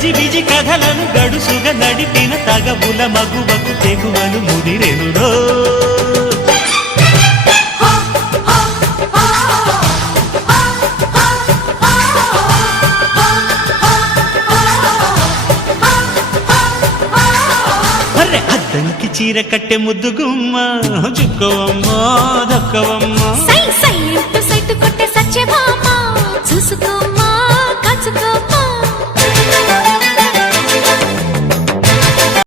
గజిబిజి కథలను గడుసుగా నడిపిన తగవుల మగువకు తెగువను ముదిరెనురో అద్దంకి చీర కట్టె ముద్దుగుమ్మ చుక్కవమ్మ దక్కవమ్మ.